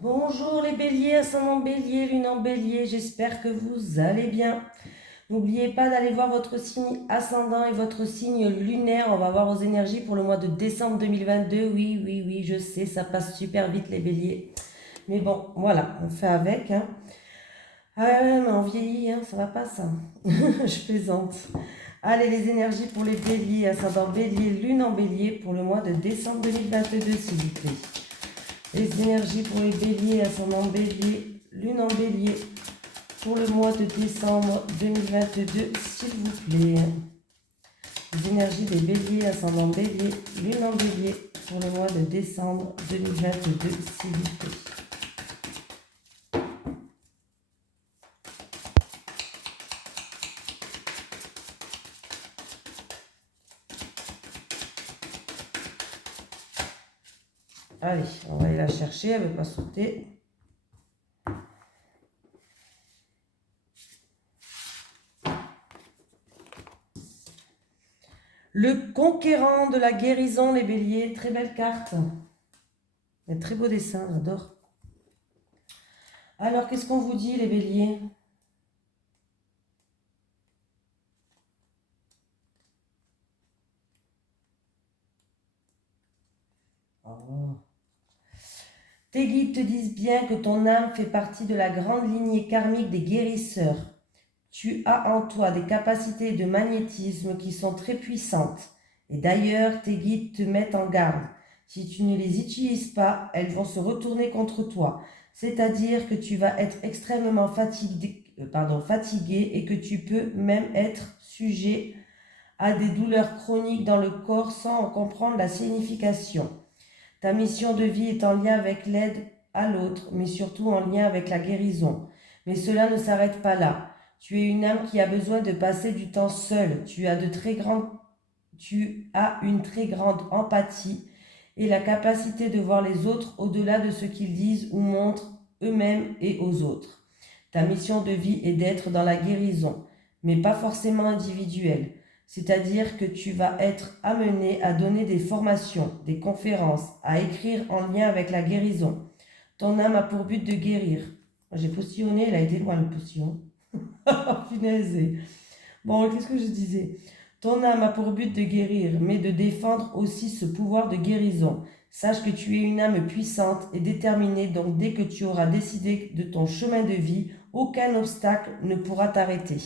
Bonjour les béliers, ascendant bélier, lune en bélier, j'espère que vous allez bien. N'oubliez pas d'aller voir votre signe ascendant et votre signe lunaire. On va voir vos énergies pour le mois de décembre 2022. Oui, oui, oui, je sais, ça passe super vite les béliers. Mais bon, voilà, on fait avec. Hein. Ah ouais, mais on vieillit, hein, ça va pas ça. Je plaisante. Allez, les énergies pour les béliers, ascendant bélier, lune en bélier pour le mois de décembre 2022, s'il vous plaît. Les énergies pour les béliers, ascendant bélier, lune en bélier, pour le mois de décembre 2022, s'il vous plaît. Les énergies des béliers, ascendant bélier, lune en bélier, pour le mois de décembre 2022, s'il vous plaît. Allez, on va aller la chercher, elle ne veut pas sauter. Le conquérant de la guérison, les béliers, très belle carte. Un très beau dessin, j'adore. Alors, qu'est-ce qu'on vous dit, les béliers? Oh. Tes guides te disent bien que ton âme fait partie de la grande lignée karmique des guérisseurs. Tu as en toi des capacités de magnétisme qui sont très puissantes. Et d'ailleurs, tes guides te mettent en garde. Si tu ne les utilises pas, elles vont se retourner contre toi. C'est-à-dire que tu vas être extrêmement fatigué et que tu peux même être sujet à des douleurs chroniques dans le corps sans en comprendre la signification. Ta mission de vie est en lien avec l'aide à l'autre, mais surtout en lien avec la guérison. Mais cela ne s'arrête pas là. Tu es une âme qui a besoin de passer du temps seule. Tu as une très grande empathie et la capacité de voir les autres au-delà de ce qu'ils disent ou montrent eux-mêmes et aux autres. Ta mission de vie est d'être dans la guérison, mais pas forcément individuelle. C'est-à-dire que tu vas être amené à donner des formations, des conférences, à écrire en lien avec la guérison. Ton âme a pour but de guérir. J'ai postillonné, elle a été loin le postillon. Punaise. Bon, qu'est-ce que je disais? Ton âme a pour but de guérir, mais de défendre aussi ce pouvoir de guérison. Sache que tu es une âme puissante et déterminée, donc dès que tu auras décidé de ton chemin de vie, aucun obstacle ne pourra t'arrêter.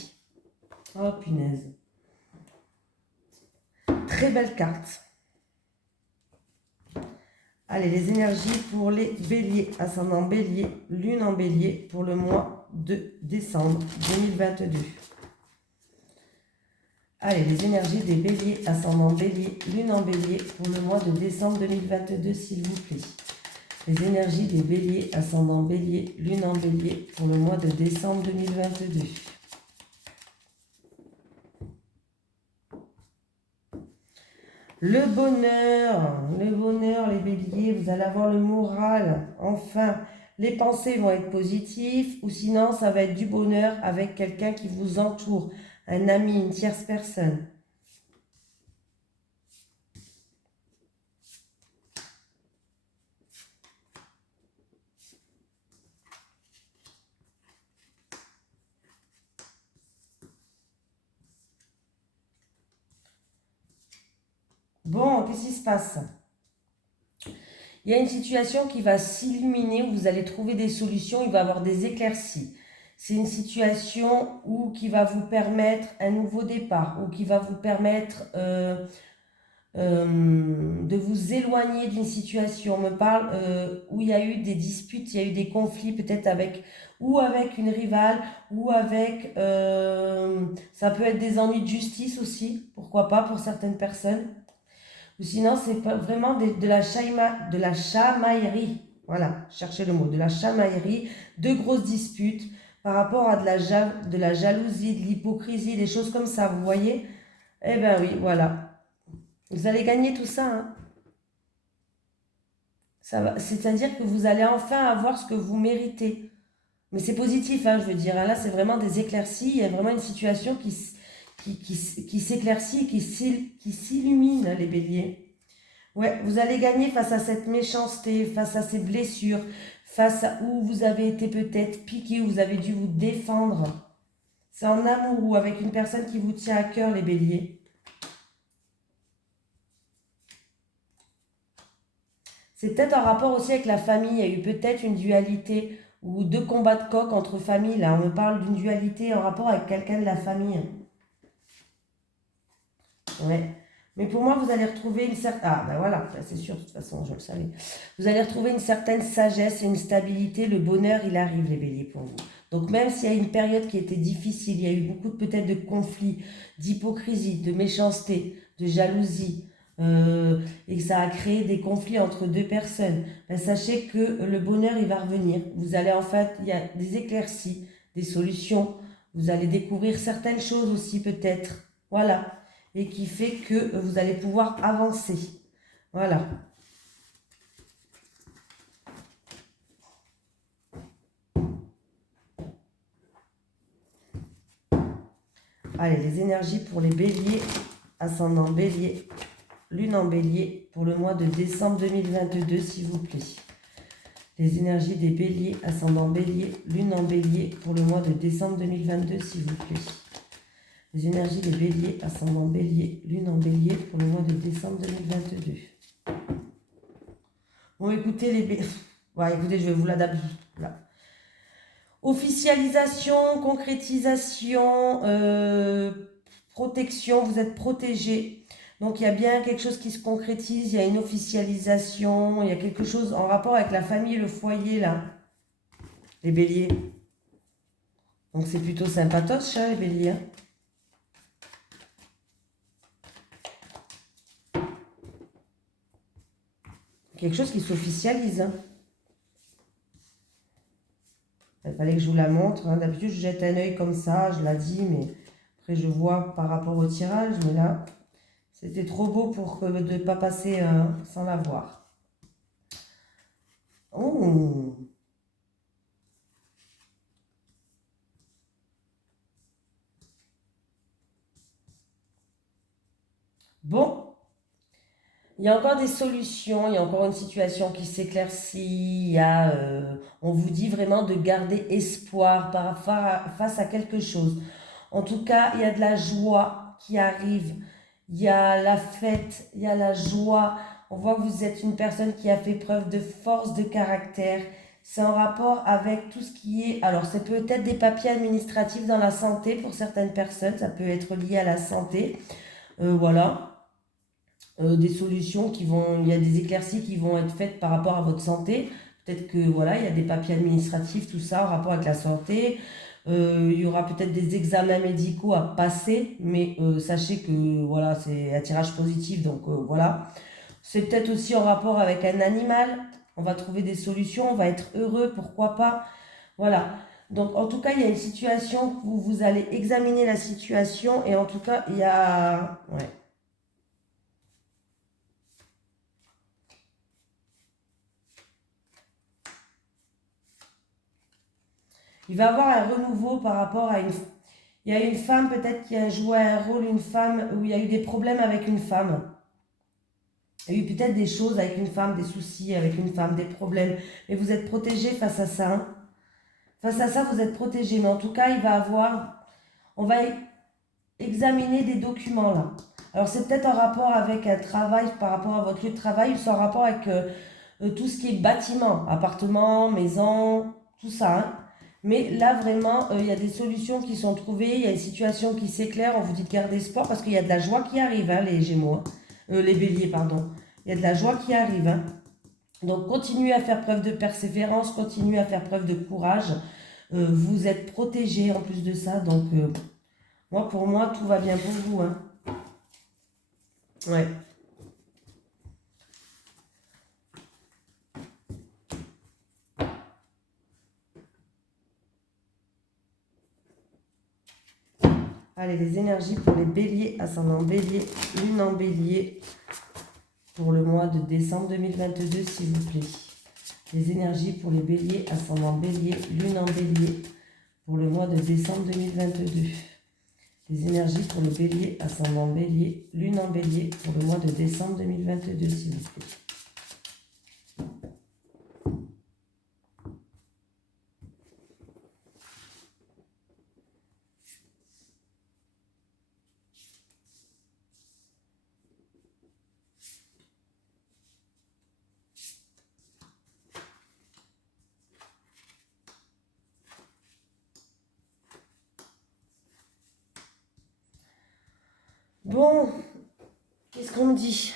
Oh punaise. Très belle carte. Allez, les énergies pour les béliers, ascendant bélier, lune en bélier pour le mois de décembre 2022. Allez, les énergies des béliers, ascendant bélier, lune en bélier pour le mois de décembre 2022, s'il vous plaît. Les énergies des béliers, ascendant bélier, lune en bélier pour le mois de décembre 2022. Le bonheur, les béliers, vous allez avoir le moral. Enfin, les pensées vont être positives ou sinon ça va être du bonheur avec quelqu'un qui vous entoure, un ami, une tierce personne. Bon, qu'est-ce qui se passe? Il y a une situation qui va s'illuminer, où vous allez trouver des solutions, il va y avoir des éclaircies. C'est une situation qui va vous permettre un nouveau départ, ou qui va vous permettre de vous éloigner d'une situation. On me parle où il y a eu des disputes, il y a eu des conflits peut-être avec une rivale, ou avec, ça peut être des ennuis de justice aussi, pourquoi pas pour certaines personnes. Ou sinon, c'est vraiment de la chamaillerie. Voilà, cherchez le mot, de la chamaillerie, de grosses disputes par rapport à de la jalousie, de l'hypocrisie, des choses comme ça, vous voyez? Eh bien oui, voilà. Vous allez gagner tout ça, hein. C'est-à-dire que vous allez enfin avoir ce que vous méritez. Mais c'est positif, hein, je veux dire. Là, c'est vraiment des éclaircies. Il y a vraiment une situation qui s'éclaircit, qui s'illumine, les béliers. Ouais, vous allez gagner face à cette méchanceté, face à ces blessures, face à où vous avez été peut-être piqué, où vous avez dû vous défendre. C'est en amour ou avec une personne qui vous tient à cœur, les béliers. C'est peut-être en rapport aussi avec la famille. Il y a eu peut-être une dualité ou deux combats de coq entre familles. Là, on me parle d'une dualité en rapport avec quelqu'un de la famille. Ouais. Mais pour moi, vous allez retrouver une certaine... Ah, ben voilà, c'est sûr, de toute façon, je le savais. Vous allez retrouver une certaine sagesse et une stabilité. Le bonheur, il arrive, les béliers, pour vous. Donc, même s'il y a une période qui était difficile, il y a eu beaucoup peut-être de conflits, d'hypocrisie, de méchanceté, de jalousie, et que ça a créé des conflits entre deux personnes, ben, sachez que le bonheur, il va revenir. Vous allez, en fait, il y a des éclaircies, des solutions. Vous allez découvrir certaines choses aussi, peut-être. Voilà. Et qui fait que vous allez pouvoir avancer. Voilà. Allez, les énergies pour les béliers, ascendant bélier, lune en bélier, pour le mois de décembre 2022, s'il vous plaît. Les énergies des béliers, ascendant bélier, lune en bélier, pour le mois de décembre 2022, s'il vous plaît. Les énergies des béliers, ascendant bélier, lune en bélier, pour le mois de décembre 2022. Bon, écoutez, les béliers... Ouais, écoutez, je vais vous l'adapter. Là. Officialisation, concrétisation, protection, vous êtes protégé. Donc, il y a bien quelque chose qui se concrétise, il y a une officialisation, il y a quelque chose en rapport avec la famille et le foyer, là. Les béliers. Donc, c'est plutôt sympatoche, hein, les béliers. Hein. Quelque chose qui s'officialise. Hein. Il fallait que je vous la montre. Hein. D'habitude, je jette un œil comme ça, je la dis, mais après, je vois par rapport au tirage. Mais là, c'était trop beau pour de ne pas passer sans la voir. Oh! Bon. Il y a encore des solutions, il y a encore une situation qui s'éclaircit, il y a, on vous dit vraiment de garder espoir face à quelque chose. En tout cas, il y a de la joie qui arrive, il y a la fête, il y a la joie. On voit que vous êtes une personne qui a fait preuve de force de caractère. C'est en rapport avec tout ce qui est... Alors, c'est peut-être des papiers administratifs dans la santé pour certaines personnes, ça peut être lié à la santé. Voilà. Des solutions qui vont, il y a des éclaircies qui vont être faites par rapport à votre santé. Peut-être que voilà, il y a des papiers administratifs, tout ça en rapport avec la santé. Il y aura peut-être des examens médicaux à passer, mais sachez que voilà, c'est un tirage positif, donc voilà. C'est peut-être aussi en rapport avec un animal. On va trouver des solutions, on va être heureux, pourquoi pas. Voilà. Donc en tout cas, il y a une situation où vous allez examiner la situation et en tout cas, il y a... Ouais. Il va y avoir un renouveau par rapport à une... Il y a une femme peut-être qui a joué un rôle, une femme où il y a eu des problèmes avec une femme. Il y a eu peut-être des choses avec une femme, des soucis avec une femme, des problèmes. Mais vous êtes protégé face à ça. Hein. Face à ça, vous êtes protégé. Mais en tout cas, il va avoir... On va examiner des documents là. Alors c'est peut-être en rapport avec un travail, par rapport à votre lieu de travail, ou c'est en rapport avec tout ce qui est bâtiment, appartement, maison, tout ça. Hein. Mais là, vraiment, il y a des solutions qui sont trouvées, il y a une situation qui s'éclaire, on vous dit de garder espoir parce qu'il y a de la joie qui arrive, hein, les Gémeaux, hein. Les Béliers, pardon. Il y a de la joie qui arrive. Hein. Donc, continuez à faire preuve de persévérance, continuez à faire preuve de courage. Vous êtes protégés en plus de ça, donc moi, pour moi, tout va bien pour vous. Hein. Ouais. Allez, les énergies pour les béliers, ascendant bélier, lune en bélier, pour le mois de décembre 2022, s'il vous plaît. Les énergies pour les béliers, ascendant bélier, lune en bélier, pour le mois de décembre 2022. Les énergies pour le bélier, ascendant bélier, lune en bélier, pour le mois de décembre 2022, s'il vous plaît. Bon, qu'est-ce qu'on me dit?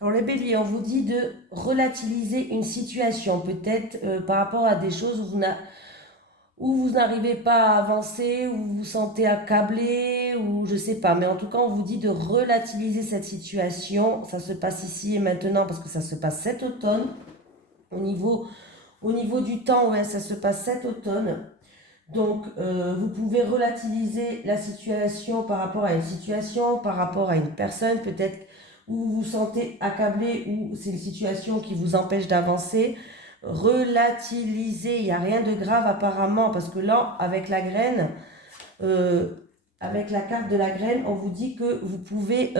Alors les béliers, on vous dit de relativiser une situation, peut-être par rapport à des choses où vous n'arrivez pas à avancer, où vous vous sentez accablé, ou je sais pas. Mais en tout cas, on vous dit de relativiser cette situation. Ça se passe ici et maintenant parce que ça se passe cet automne. Au niveau du temps, ouais, ça se passe cet automne. Donc, vous pouvez relativiser la situation par rapport à une situation, par rapport à une personne, peut-être où vous vous sentez accablé, ou c'est une situation qui vous empêche d'avancer. Relativiser, il n'y a rien de grave apparemment, parce que là, avec la graine, avec la carte de la graine, on vous dit que vous pouvez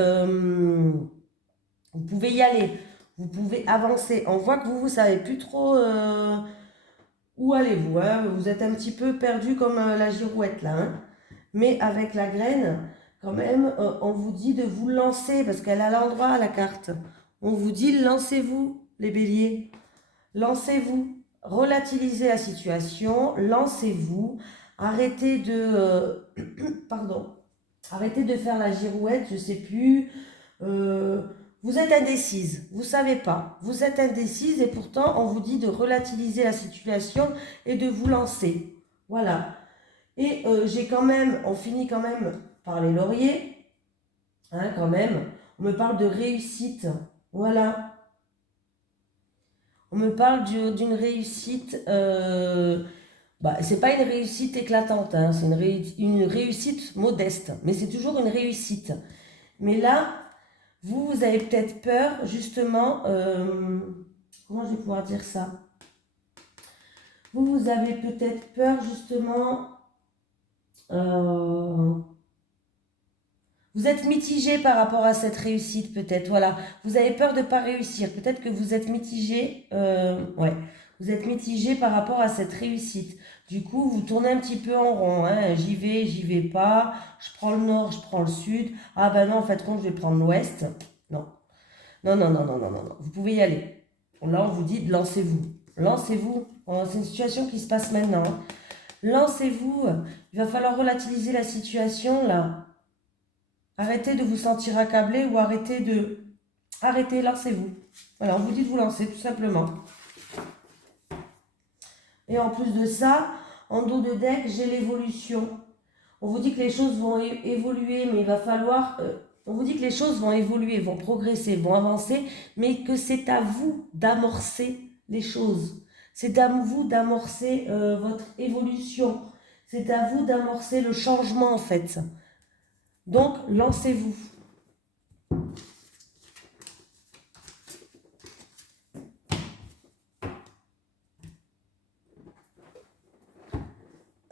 y aller, vous pouvez avancer. On voit que vous ne savez plus trop où allez-vous, hein. Vous êtes un petit peu perdu comme la girouette là, hein. Mais avec la graine, quand même, on vous dit de vous lancer, parce qu'elle a l'endroit la carte. On vous dit lancez-vous les béliers, lancez-vous, relativisez la situation, lancez-vous, arrêtez de, pardon, arrêtez de faire la girouette, je sais plus. Vous êtes indécise, vous savez pas, vous êtes indécise et pourtant on vous dit de relativiser la situation et de vous lancer. Voilà. Et on finit quand même par les lauriers, hein, quand même. On me parle de réussite, voilà. On me parle d'une réussite, c'est pas une réussite éclatante, hein, c'est une réussite modeste, mais c'est toujours une réussite. Mais là, vous avez peut-être peur, justement, comment je vais pouvoir dire ça? Vous avez peut-être peur, justement, vous êtes mitigé par rapport à cette réussite, peut-être, voilà. Vous avez peur de ne pas réussir, peut-être que vous êtes mitigé, ouais. Vous êtes mitigé par rapport à cette réussite. Du coup, vous tournez un petit peu en rond, hein. J'y vais pas, je prends le nord, je prends le sud. Ah ben non, en fait, je vais prendre l'ouest. Non. Non, non, non, non, non, non, non. Vous pouvez y aller. Là, on vous dit de lancez-vous. Lancez-vous. C'est une situation qui se passe maintenant, hein. Lancez-vous. Il va falloir relativiser la situation, là. Arrêtez de vous sentir accablé ou Arrêtez, lancez-vous. Voilà, on vous dit de vous lancer, tout simplement. Et en plus de ça, en dos de deck, j'ai l'évolution. On vous dit que les choses vont évoluer, mais il va falloir... on vous dit que les choses vont évoluer, vont progresser, vont avancer, mais que c'est à vous d'amorcer les choses. C'est à vous d'amorcer votre évolution. C'est à vous d'amorcer le changement, en fait. Donc, lancez-vous.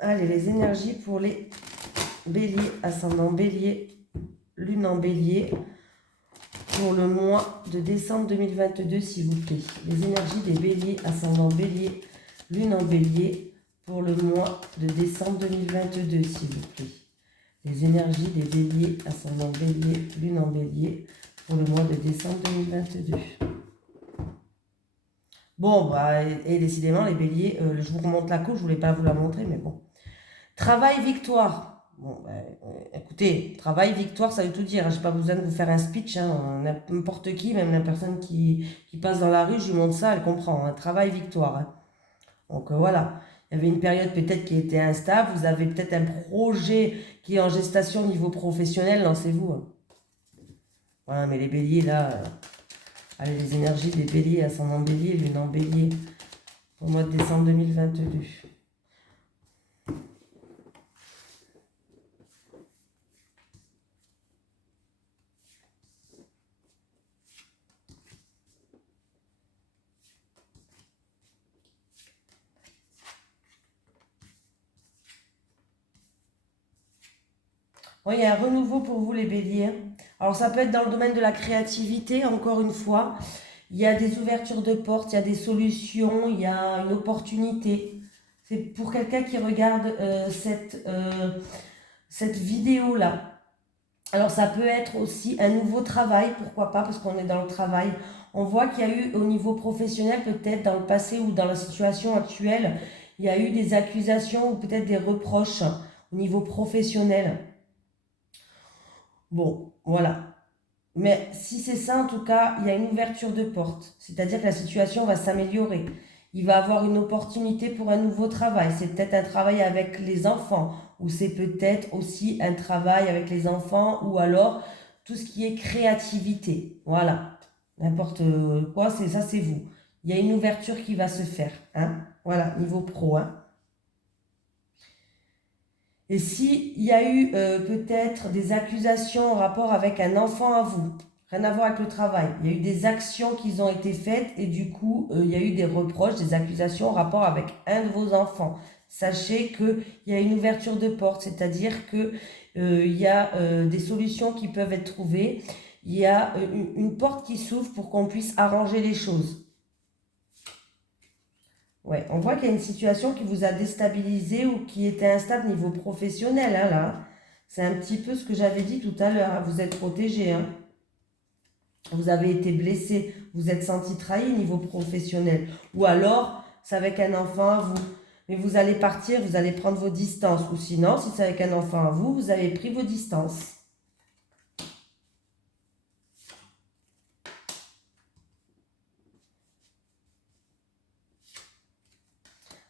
Allez, les énergies pour les béliers, ascendant bélier, lune en bélier, pour le mois de décembre 2022, s'il vous plaît. Les énergies des béliers, ascendant bélier, lune en bélier, pour le mois de décembre 2022, s'il vous plaît. Les énergies des béliers, ascendant bélier, lune en bélier, pour le mois de décembre 2022. Bon, et décidément, les béliers, je vous remonte la couche, je voulais pas vous la montrer, mais bon. Travail, victoire. Bon, écoutez, travail, victoire, ça veut tout dire. Je n'ai pas besoin de vous faire un speech, hein. N'importe qui, même la personne qui passe dans la rue, je lui montre ça, elle comprend, hein. Travail, victoire, hein. Donc voilà, il y avait une période peut-être qui était instable. Vous avez peut-être un projet qui est en gestation au niveau professionnel, lancez-vous, hein. Voilà, mais les béliers, là, allez, les énergies des béliers, ascendant bélier, lune en bélier, au mois de décembre 2022. Bon, il y a un renouveau pour vous les béliers. Alors ça peut être dans le domaine de la créativité, encore une fois. Il y a des ouvertures de portes, il y a des solutions, il y a une opportunité. C'est pour quelqu'un qui regarde cette vidéo-là. Alors ça peut être aussi un nouveau travail, pourquoi pas, parce qu'on est dans le travail. On voit qu'il y a eu au niveau professionnel, peut-être dans le passé ou dans la situation actuelle, il y a eu des accusations ou peut-être des reproches au niveau professionnel. Bon, voilà. Mais si c'est ça, en tout cas, il y a une ouverture de porte. C'est-à-dire que la situation va s'améliorer. Il va avoir une opportunité pour un nouveau travail. C'est peut-être un travail avec les enfants, ou c'est peut-être aussi un travail avec les enfants, ou alors tout ce qui est créativité. Voilà. N'importe quoi, c'est ça, c'est vous. Il y a une ouverture qui va se faire, hein. Voilà, niveau pro, hein. Et s'il y a eu peut-être des accusations en rapport avec un enfant à vous, rien à voir avec le travail, il y a eu des actions qui ont été faites et du coup, il y a eu des reproches, des accusations en rapport avec un de vos enfants. Sachez qu'il y a une ouverture de porte, c'est-à-dire que il y a des solutions qui peuvent être trouvées, il y a une porte qui s'ouvre pour qu'on puisse arranger les choses. Ouais, on voit qu'il y a une situation qui vous a déstabilisé ou qui était instable niveau professionnel, hein, là. C'est un petit peu ce que j'avais dit tout à l'heure, hein. Vous êtes protégé, hein. Vous avez été blessé, vous êtes senti trahi niveau professionnel. Ou alors, c'est avec un enfant à vous. Mais vous allez partir, vous allez prendre vos distances. Ou sinon, si c'est avec un enfant à vous, vous avez pris vos distances.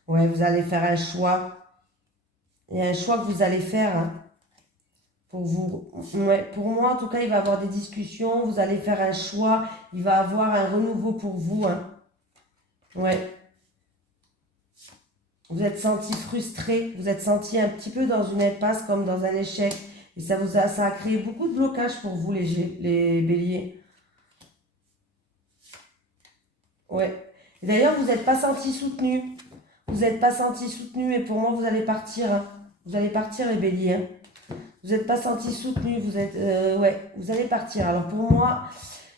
Ouais, vous allez faire un choix. Il y a un choix que vous allez faire, hein. Pour vous, ouais, pour moi, en tout cas, il va y avoir des discussions, vous allez faire un choix, il va y avoir un renouveau pour vous, hein. Ouais, vous êtes senti frustré, vous êtes senti un petit peu dans une impasse, comme dans un échec. Et ça a créé beaucoup de blocages pour vous, les béliers. Ouais. Et d'ailleurs, vous n'êtes pas senti soutenu. Vous n'êtes pas senti soutenu et pour moi, vous allez partir, hein. Vous allez partir, les béliers, hein. Vous n'êtes pas senti soutenu, vous êtes, ouais, vous allez partir. Alors pour moi,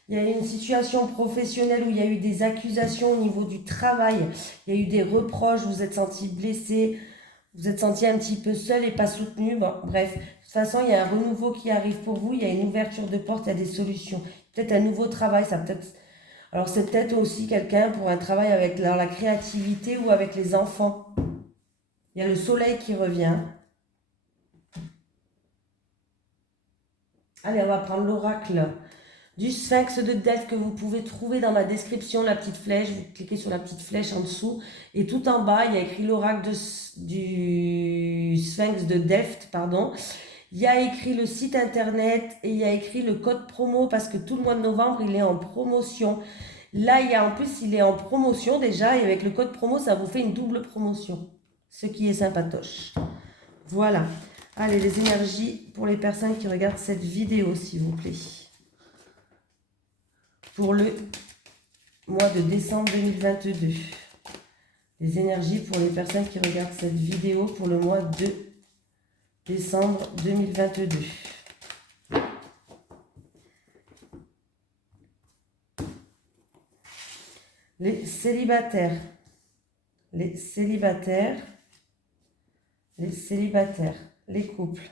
il y a eu une situation professionnelle où il y a eu des accusations au niveau du travail, il y a eu des reproches, vous êtes senti blessé, vous êtes senti un petit peu seul et pas soutenu. Bon, bref, de toute façon, il y a un renouveau qui arrive pour vous, il y a une ouverture de porte, il y a des solutions. Peut-être un nouveau travail, ça peut-être. Alors c'est peut-être aussi quelqu'un pour un travail avec la créativité ou avec les enfants. Il y a le soleil qui revient. Allez, on va prendre l'oracle du sphinx de Delphes que vous pouvez trouver dans ma description, la petite flèche. Vous cliquez sur la petite flèche en dessous. Et tout en bas, il y a écrit l'oracle du sphinx de Delphes, pardon. Il y a écrit le site internet et il y a écrit le code promo parce que tout le mois de novembre, il est en promotion. Là, en plus, il est en promotion déjà et avec le code promo, ça vous fait une double promotion. Ce qui est sympatoche. Voilà. Allez, les énergies pour les personnes qui regardent cette vidéo, s'il vous plaît. Pour le mois de décembre 2022. Les énergies pour les personnes qui regardent cette vidéo pour le mois de décembre 2022. Les célibataires. Les célibataires. Les célibataires. Les couples.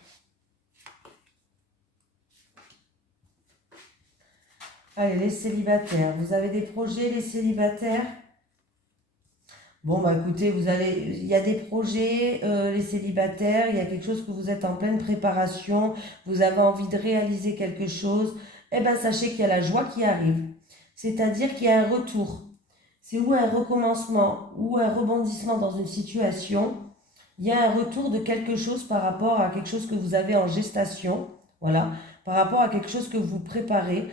Allez, les célibataires. Vous avez des projets, les célibataires? Bon, bah écoutez, il y a des projets, les célibataires, il y a quelque chose que vous êtes en pleine préparation, vous avez envie de réaliser quelque chose, eh bien sachez qu'il y a la joie qui arrive. C'est-à-dire qu'il y a un retour. C'est ou un recommencement ou un rebondissement dans une situation. Il y a un retour de quelque chose par rapport à quelque chose que vous avez en gestation, voilà, par rapport à quelque chose que vous préparez.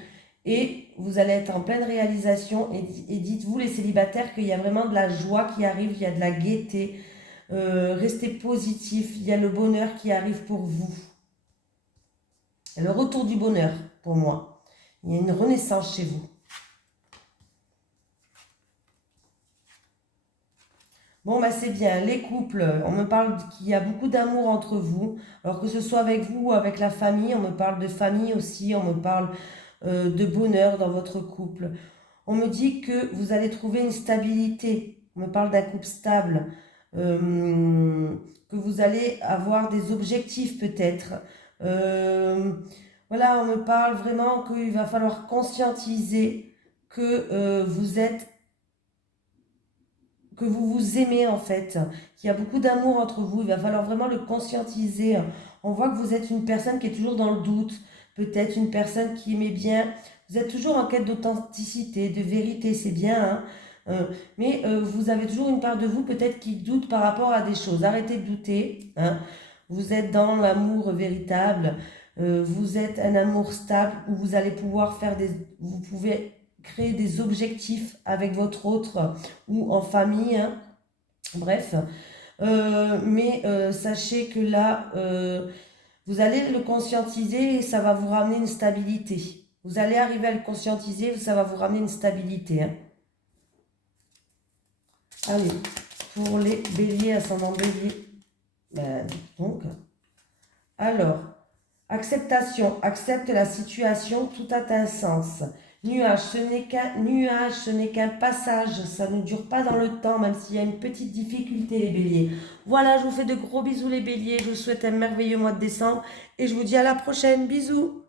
Et vous allez être en pleine réalisation et dites-vous les célibataires qu'il y a vraiment de la joie qui arrive, il y a de la gaieté, restez positif, il y a le bonheur qui arrive pour vous. Et le retour du bonheur pour moi. Il y a une renaissance chez vous. Bon, bah c'est bien, les couples, on me parle qu'il y a beaucoup d'amour entre vous, alors que ce soit avec vous ou avec la famille, on me parle de famille aussi, on me parle de bonheur dans votre couple. On me dit que vous allez trouver une stabilité. On me parle d'un couple stable. Que vous allez avoir des objectifs peut-être. Voilà, on me parle vraiment qu'il va falloir conscientiser que vous êtes, que vous vous aimez en fait, qu'il y a beaucoup d'amour entre vous. Il va falloir vraiment le conscientiser. On voit que vous êtes une personne qui est toujours dans le doute, peut-être une personne qui aimait bien. Vous êtes toujours en quête d'authenticité, de vérité, c'est bien, hein. Mais vous avez toujours une part de vous peut-être qui doute par rapport à des choses. Arrêtez de douter, hein. Vous êtes dans l'amour véritable, vous êtes un amour stable où vous allez pouvoir faire vous pouvez créer des objectifs avec votre autre ou en famille, hein. Bref, mais sachez que là, vous allez le conscientiser et ça va vous ramener une stabilité. Vous allez arriver à le conscientiser, ça va vous ramener une stabilité, hein. Allez, pour les béliers, ascendant bélier. Donc, alors, acceptation, accepte la situation, tout a un sens. Nuage, ce n'est qu'un passage, ça ne dure pas dans le temps, même s'il y a une petite difficulté, les béliers. Voilà, je vous fais de gros bisous, les béliers, je vous souhaite un merveilleux mois de décembre et je vous dis à la prochaine, bisous.